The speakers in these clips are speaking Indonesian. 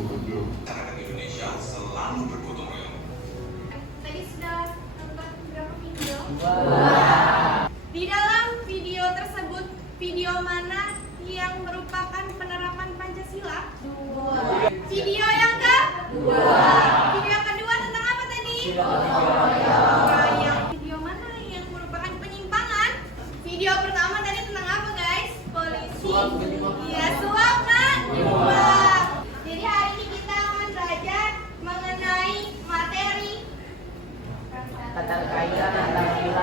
Masyarakat Indonesia selalu bergotong royong. Tadi sudah nonton berapa video? Wah. Di dalam video tersebut, video mana yang merupakan penerapan Pancasila? Video yang kedua. Video yang kedua tentang apa tadi? Video mana yang merupakan penyimpangan? Video pertama tadi tentang apa, guys? Polisi. Iya, suap menyuap. Jadi hari ini kita akan belajar mengenai materi Keterkaitan antara sila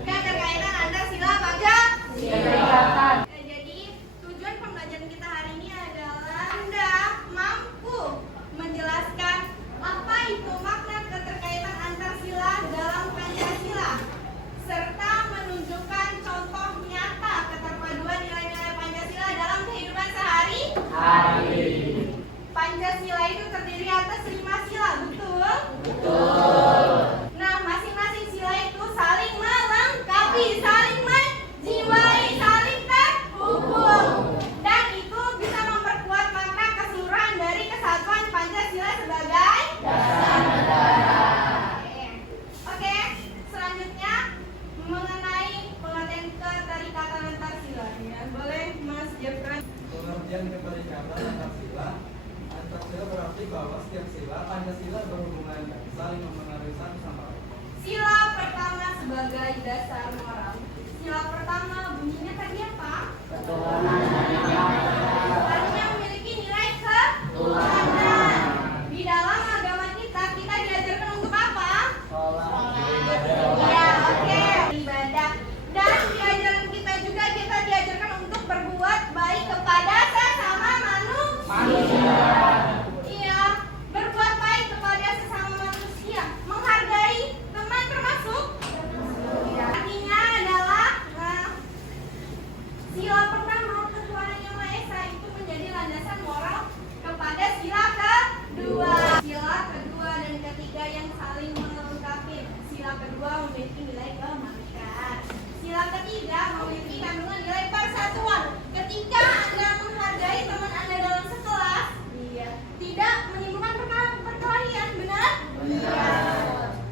keterkaitan antar sila Pancasila. Jadi tujuan pembelajaran kita hari ini adalah Anda mampu menjelaskan apa itu makna keterkaitan antar sila dalam Pancasila serta menunjukkan contoh nyata keterpaduan nilai-nilai Pancasila dalam kehidupan sehari-hari. Pancasila itu terdiri atas 5 sila, betul? Betul. Nah, masing-masing sila itu saling melengkapi, saling menjiwai, saling terhubung. Dan itu bisa memperkuat makna keseluruhan dari kesatuan Pancasila sebagai dasar negara. Oke, selanjutnya mengenai pengertian keterikatan antar sila. Ya, boleh Mas Jefran. Pengertian keterikatan antar sila berarti bahwa setiap sila Pancasila berhubungan dan saling mempengaruhi satu sama lain. Sila pertama sebagai dasar moral. Sila pertama bunyinya tadi apa? Artinya memiliki nilai ketuhanan. Di dalam agama kita diajarkan untuk apa? Ya, oke. Ibadah. Dan di ajaran kita juga kita diajarkan untuk berbuat baik kepada sesama manusia. Iya, berbuat baik kepada sesama manusia, menghargai teman termasuk. Artinya adalah sila pertama ketuhanan yang Maha Esa itu menjadi landasan moral kepada sila kedua. Sila kedua dan ketiga yang saling melengkapi. Sila kedua memiliki nilai kemanusiaan. Sila ketiga memiliki kandungan nilai persatuan. Ketika Anda menghargai teman Anda dalam sekelas, tidak menimbulkan perkelahian, benar?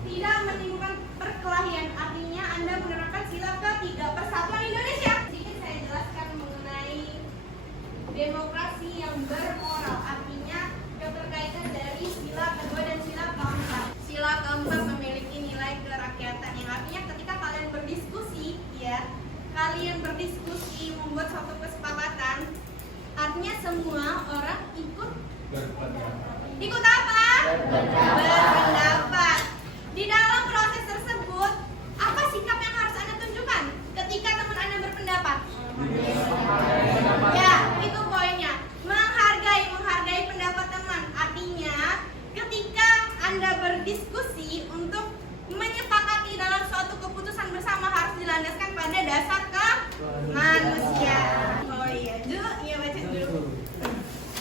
Tidak menimbulkan perkelahian, artinya Anda menerapkan sila ketiga persatuan Indonesia. Sedikit saya jelaskan mengenai demokrasi yang bermoral, artinya keterkaitan dari sila kedua dan sila keempat. Sila keempat memiliki nilai kerakyatan, yang artinya ketika kalian berdiskusi, kalian berdiskusi membuat suatu kesepakatan, artinya semua orang ikut apa? Berpendapat. Di dalam proses tersebut, apa sikap yang harus Anda tunjukkan ketika teman Anda berpendapat? Ya, itu poinnya. Menghargai pendapat teman. Artinya, ketika Anda berdiskusi untuk menyepakati dalam suatu keputusan bersama harus dilandaskan pada dasar kemanusiaan. Oh iya, iya baca dulu.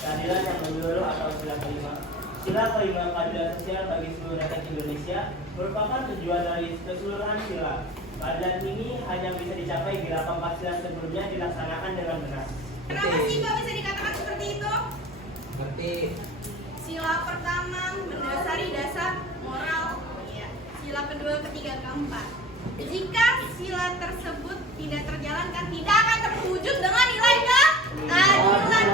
Keadilan yang menyeluruh atau sila kelima. Sila kelima keadilan sosial bagi seluruh rakyat Indonesia merupakan tujuan dari keseluruhan sila. Keadilan ini hanya bisa dicapai bila keempat sila sebelumnya dilaksanakan dengan benar. Kenapa sih kok bisa dikatakan seperti itu? Berarti Sila pertama mendasari dasar moral. Sila kedua, ketiga, keempat. Jika sila tersebut tidak terjalankan, tidak akan terwujud dengan nilai keadilan.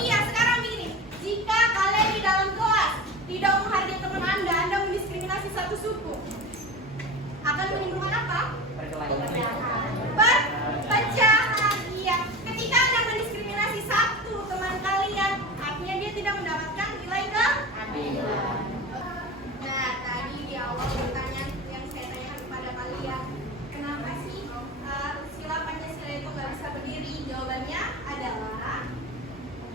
Iya, sekarang begini. Jika kalian di dalam kelas tidak menghargai teman Anda mendiskriminasi satu suku, akan menimbulkan apa? Perpecahan. Iya. Ketika Anda mendiskriminasi satu teman kalian, artinya dia tidak mendapatkan nilai keadilan. Nah, tadi di awal pertanyaan yang saya tanyakan kepada kalian, kenapa sih sila Pancasila itu nggak bisa berdiri? Jawabannya adalah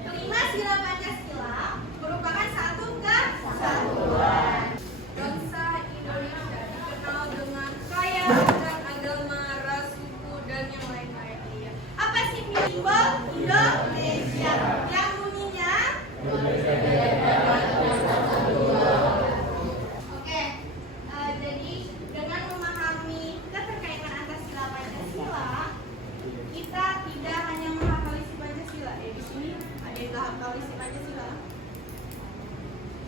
kelima sila Pancasila merupakan satu kesatuan. Bangsa Indonesia dikenal dengan kaya dan agama, ras, suku, dan yang lain-lain. Apa sih simbol Indonesia? Yang bunyinya Oke, jadi dengan memahami keterkaitan antar sila Pancasila, kita tidak hanya menghafal isi Pancasila. Di sini ada yang nggak hafal isi Pancasila?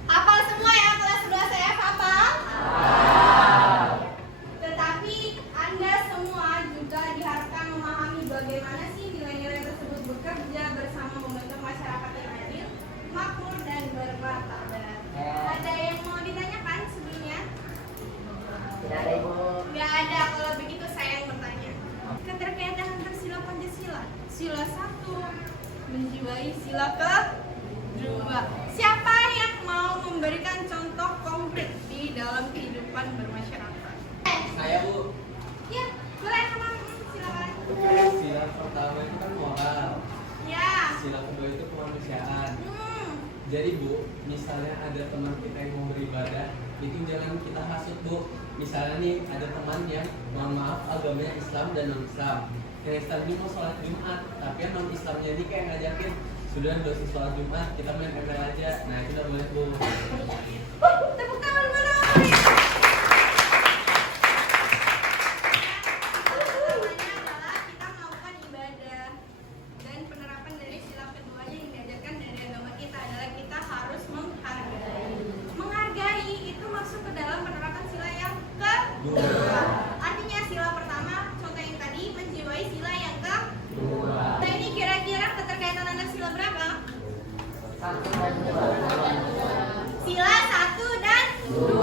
Hafal semua ya kelas 2 CF hafal? Tetapi Anda semua juga diharapkan memahami bagaimana sih nilai-nilai tersebut bekerja bersama membentuk masyarakat yang adil, makmur dan bermartabat. Ada yang mau ditanyakan sebelumnya? Tidak ada Ibu. Nggak ada. Kalau begitu saya yang bertanya. Keterkaitan antara sila Pancasila. Sila 1 menjiwai sila ke-2. Siapa yang mau memberikan contoh konkret di dalam kehidupan bermasyarakat? Saya Bu. Ya, boleh teman. Silakan. Sila pertama itu kan moral. Ya. Sila kedua itu kemanusiaan. Hmm. Jadi Bu, misalnya ada teman kita yang mau beribadah, itu jangan kita hasut Bu. Misalnya nih ada teman yang mohon maaf agamanya Islam dan non Islam. Yang Islam ini mau sholat Jumat, tapi yang non Islamnya ini kayak ngajakin sudah dosis sholat Jumat kita main ML aja. Nah itu udah boleh Bu. Tepuk tangan dulu. Pertamanya adalah kita melakukan ibadah, dan penerapan dari sila keduanya yang diajarkan dari agama kita adalah kita harus menghargai. Menghargai itu masuk ke dalam penerapan sila yang kedua. Artinya sila pertama, contoh yang tadi, menjiwai sila yang kedua. Nah ini kira-kira keterkaitan Anda sila berapa? 1 dan 2. Sila 1 dan 2.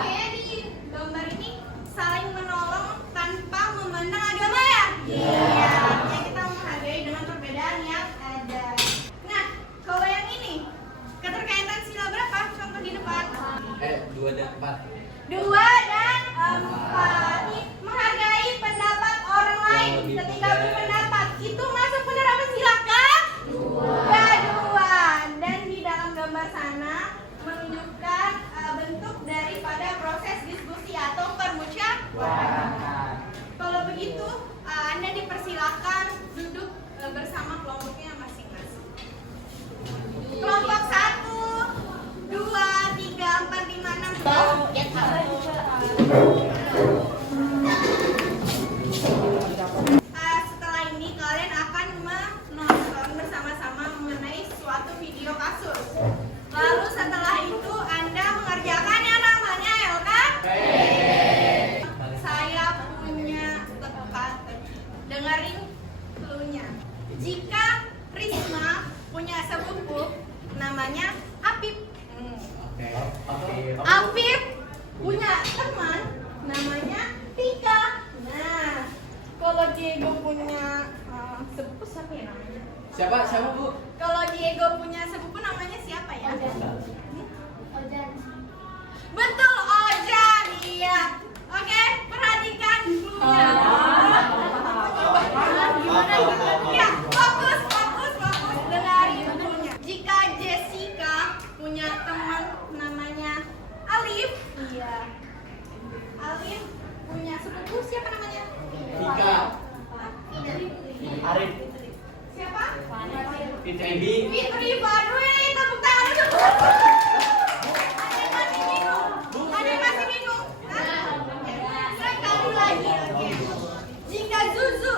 Kayaknya di gambar ini saling menolong tanpa memandang agama ya? Iya. Artinya kita menghargai dengan perbedaan yang ada. Nah, kalau yang ini, keterkaitan sila berapa? Contoh di depan. 2 dan 4. 2 dan 4. Menghargai pendapat orang lain ketika berpendapat. Itu masuk penerapan sila kedua. Dan di dalam gambar sana menunjukkan bentuk daripada proses diskusi atau permusyawaratan. Kalau begitu, Anda dipersilakan duduk bersama kelompoknya masing-masing. Kelompok 1, 2, 3, 4, 5, 6. Setelah ini kalian akan menonton bersama-sama mengenai suatu video kasus. Lalu setelah itu Anda mengerjakan yang namanya LKP. Saya punya teka-teki. Dengerin clue-nya. Jika Risma punya sepupu namanya Apip. Apip punya teman namanya Tika. Nah, kalau Diego punya sepupu siapa ya namanya? Siapa Bu? Kalau Diego punya sepupu namanya siapa ya? Ojan. Betul, Ojan. Iya. Oke, perhatikan clue-nya. Ya, fokus. Dengarin clue-nya. Jika Jessica punya teman namanya Alif. Iya. Alif punya sepupu siapa namanya? Tika. Arif. Siapa? Fitri. Fitri baru ini tepuk tangan dulu. Ada yang masih bingung? Hah? Sekali lagi. Oke. Jika Zuzu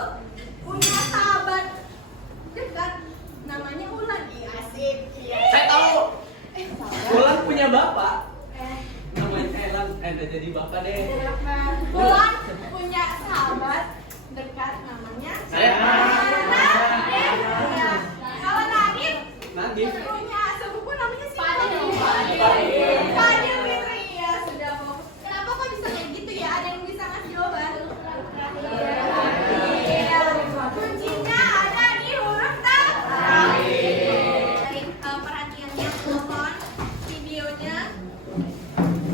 punya sahabat dekat namanya Ulan. Iya, asik. Iya. Saya tahu. Ulan punya bapak. Eh, Namanya Elan. Udah jadi bapak deh. Ulan punya sahabat dekat namanya Saya. Nadif. Ya. Kalau Nadif Nadif. punya sepupu namanya siapa? Fadil. Fadil Fitri. Ya sudah fokus. Kenapa kok bisa kayak gitu ya? Ada yang bisa ngasih jawaban? Iya. Kuncinya ada di huruf terakhir. Dari perhatiannya, tonton videonya.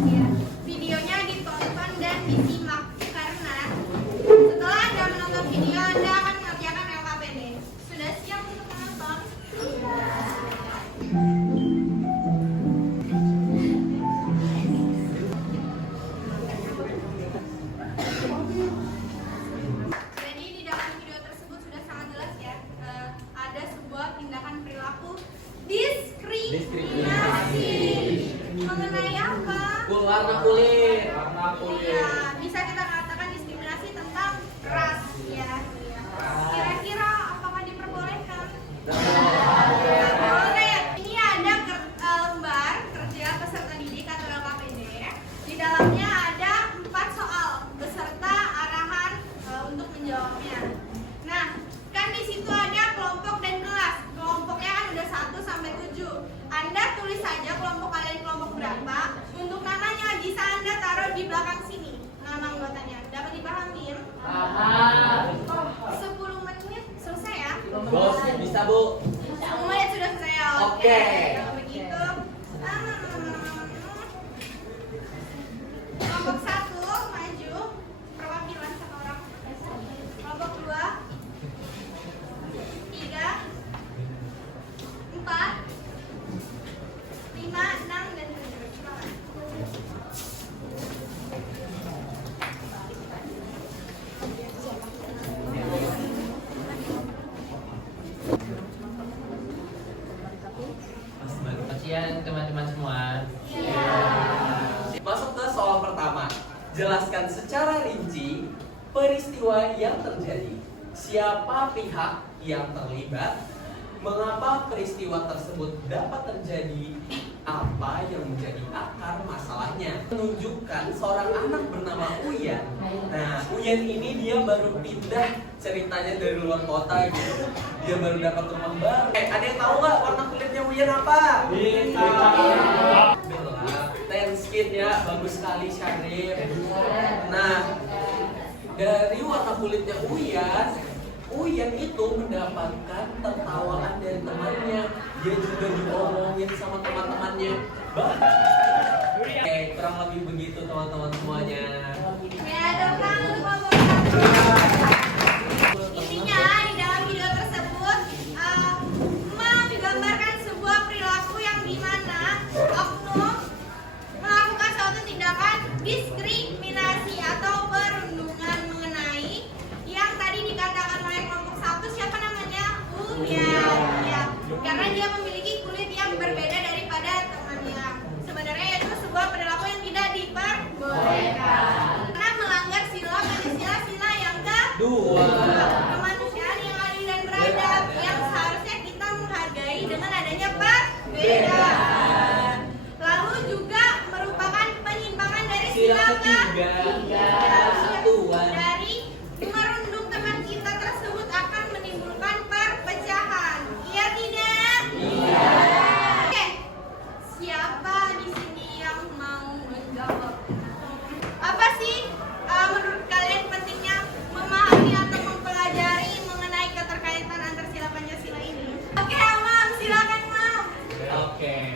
Ya, videonya ditonton dan disimak karena setelah Anda menonton video Anda akan mengerjakan LKPD. Sudah siap untuk menonton? Jadi di dalam video tersebut sudah sangat jelas ya, ada sebuah tindakan perilaku diskriminasi. Mengenai apa? Warna kulit. Iya, bisa kita katakan diskriminasi tentang ras ya. Kira-kira apakah diperbolehkan? Boleh. Oke. Kalau begitu, kelompok 1 maju, perwakilan satu orang. Kelompok 2, 3, 4, 5, 6, dan 7. Silakan. Selamat siang teman-teman semua. Masuk ke soal pertama. Jelaskan secara rinci peristiwa yang terjadi. Siapa pihak yang terlibat? Mengapa peristiwa tersebut dapat terjadi? Apa yang menjadi akar masalahnya? Menunjukkan seorang anak bernama Uyan. Nah, Uyan ini dia baru pindah ceritanya dari luar kota gitu. Dia baru dapat rumah baru. Ada yang tahu nggak warna kulitnya Uyan apa? Gelap, tan skin ya, bagus sekali Syarif. Nah, dari warna kulitnya Uyan itu mendapatkan tertawaan dari temannya. Dia juga diomongin sama teman-temannya. Kurang lebih begitu teman-teman semuanya. Ya, dong, untuk kelompok 1. Intinya di dalam video tersebut menggambarkan sebuah perilaku yang dimana oknum melakukan suatu tindakan diskriminasi atau perundungan mengenai yang tadi dikatakan oleh kelompok 1. Siapa namanya? Uyan. Ya, karena dia memiliki kulit yang berbeda daripada temannya. Sebenarnya itu sebuah perilaku yang tidak diperbolehkan karena melanggar sila Pancasila, sila yang Dua. kemanusiaan yang adil dan beradab yang seharusnya kita menghargai dengan adanya perbedaan. Lalu juga merupakan penyimpangan dari Sila sila ketiga. Persatuan. dari merundung teman kita tersebut akan menimbulkan perpecahan. Iya tidak? Iya. Oke. Siapa di sini yang mau menjawab? Apa sih menurut kalian pentingnya memahami atau mempelajari mengenai keterkaitan antar sila Pancasila ini? Oke, Mam, silakan, Mam. Oke.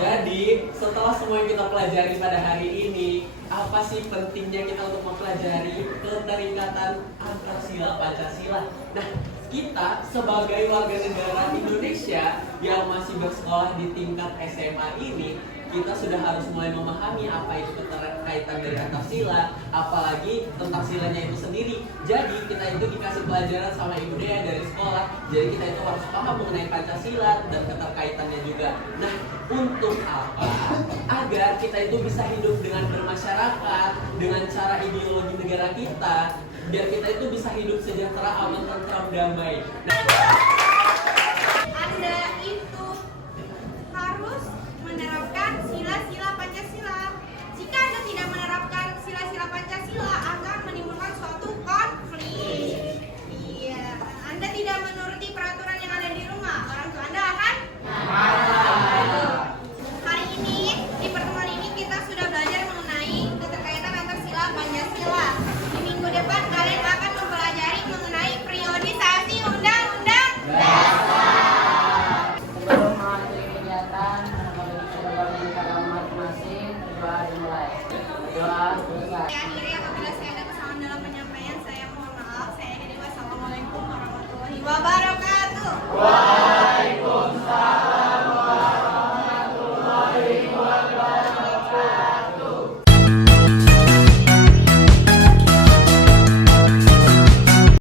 Jadi setelah semua yang kita pelajari pada hari ini, apa sih pentingnya kita untuk mempelajari keterikatan antar sila Pancasila? Nah, kita sebagai warga negara Indonesia yang masih bersekolah di tingkat SMA ini, kita sudah harus mulai memahami apa itu keterkaitan dari antar sila, apalagi tentang silanya itu sendiri. Jadi kita itu dikasih pelajaran sama ibu Dea dari sekolah. Jadi kita itu harus paham mengenai Pancasila dan keterkaitannya juga. Nah, untuk apa? Agar kita itu bisa hidup dengan bermasyarakat, dengan cara ideologi negara kita, biar kita itu bisa hidup sejahtera, aman, tentram, damai. Nah, Anda itu harus menerapkan sila-sila Pancasila. Jika Anda tidak menerapkan sila-sila Pancasila, akan menimbulkan suatu konflik. Iya, Anda tidak menuruti peraturan yang ada di rumah, orang tua Anda akan marah. Hari ini, di pertemuan ini kita sudah belajar mengenai keterkaitan antar sila Pancasila. Di minggu depan kalian akan mempelajari mengenai periodisasi undang-undang dasar. Sebelum mengakhiri kegiatan, kami berbagi pada masing-masing. Doa dimulai. Doa selesai. Saya akhiri apabila saya ada kesalahan dalam penyampaian, saya mohon maaf. Saya akhiri. Wassalamualaikum warahmatullahi wabarakatuh.